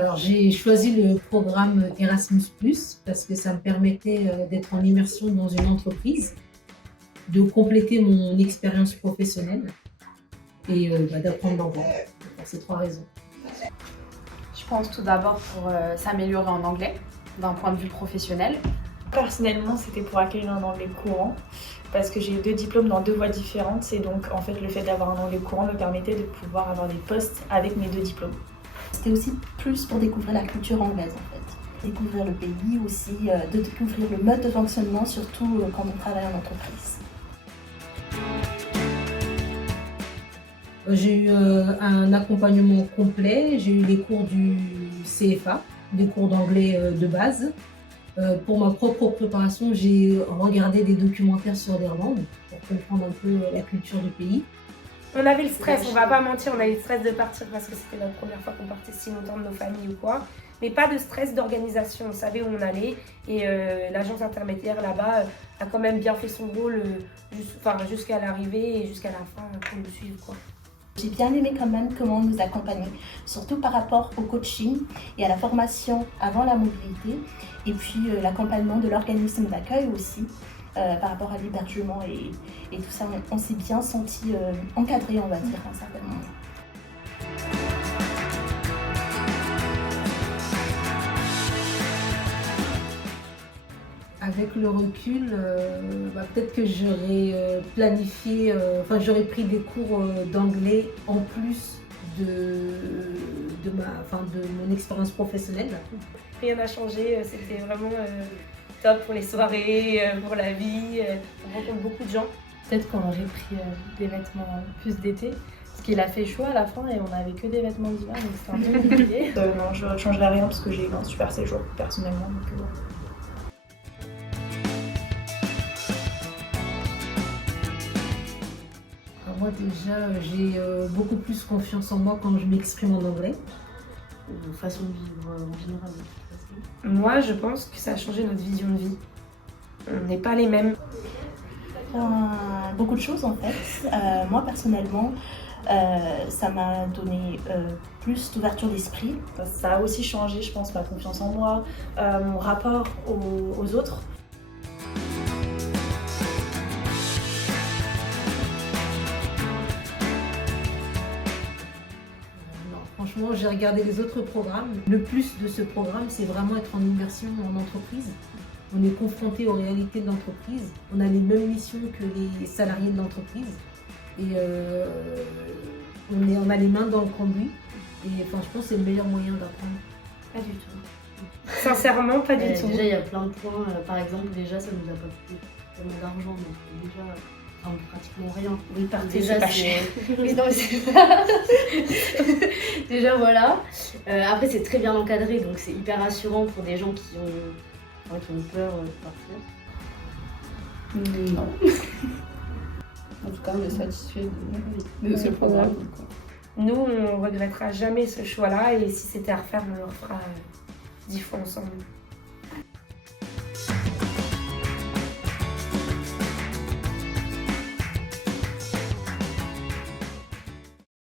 Alors, j'ai choisi le programme Erasmus+, parce que ça me permettait d'être en immersion dans une entreprise, de compléter mon expérience professionnelle et d'apprendre l'anglais. Pour ces 3 raisons. Je pense tout d'abord pour s'améliorer en anglais, d'un point de vue professionnel. Personnellement, c'était pour acquérir un anglais courant, parce que j'ai 2 diplômes dans 2 voies différentes, et donc en fait le fait d'avoir un anglais courant me permettait de pouvoir avoir des postes avec mes 2 diplômes. C'était aussi plus pour découvrir la culture anglaise en fait. Découvrir le pays aussi, de découvrir le mode de fonctionnement, surtout quand on travaille en entreprise. J'ai eu un accompagnement complet, j'ai eu les cours du CFA, des cours d'anglais de base. Pour ma propre préparation, j'ai regardé des documentaires sur l'Irlande pour comprendre un peu la culture du pays. On avait le stress, on va pas mentir, on avait le stress de partir parce que c'était notre première fois qu'on partait si longtemps de nos familles ou quoi. Mais pas de stress d'organisation, on savait où on allait et l'agence intermédiaire là-bas a quand même bien fait son rôle jusqu'à l'arrivée et jusqu'à la fin pour nous suivre, quoi. J'ai bien aimé quand même comment on nous accompagnait, surtout par rapport au coaching et à la formation avant la mobilité, et puis l'accompagnement de l'organisme d'accueil aussi, par rapport à l'hébergement et tout ça. On s'est bien senti encadré, on va dire, à un certain moment. Avec le recul, peut-être que j'aurais planifié, j'aurais pris des cours d'anglais en plus de mon expérience professionnelle. Rien n'a changé, c'était vraiment top pour les soirées, pour la vie, on rencontre beaucoup de gens. Peut-être qu'on aurait pris des vêtements plus d'été, parce qu'il a fait chaud à la fin et on n'avait que des vêtements d'hiver, donc c'était un peu compliqué. Non, je ne changerais rien parce que j'ai eu un super séjour personnellement. Donc, Moi déjà, j'ai beaucoup plus confiance en moi quand je m'exprime en anglais. Façon de vivre en général. Moi, je pense que ça a changé notre vision de vie. On n'est pas les mêmes. Beaucoup de choses en fait. Moi personnellement, ça m'a donné plus d'ouverture d'esprit. ça a aussi changé, je pense, ma confiance en moi, mon rapport aux autres. Franchement, j'ai regardé les autres programmes. Le plus de ce programme, c'est vraiment être en immersion en entreprise. On est confronté aux réalités de l'entreprise. On a les mêmes missions que les salariés de l'entreprise. Et on a les mains dans le cambouis. Et je pense que c'est le meilleur moyen d'apprendre. Pas du tout. Sincèrement, pas du tout. Déjà, il y a plein de points. Par exemple, déjà, ça nous a pas coûté tellement d'argent. Donc déjà, pratiquement rien. Oui, partez, Déjà, c'est pas cher. Oui, non, c'est ça. Déjà, voilà. Après, c'est très bien encadré, donc c'est hyper rassurant pour des gens qui ont peur de partir. Non. En tout cas, on est satisfait de ce programme. Nous, on ne regrettera jamais ce choix-là et si c'était à refaire, on le refera 10 fois ensemble.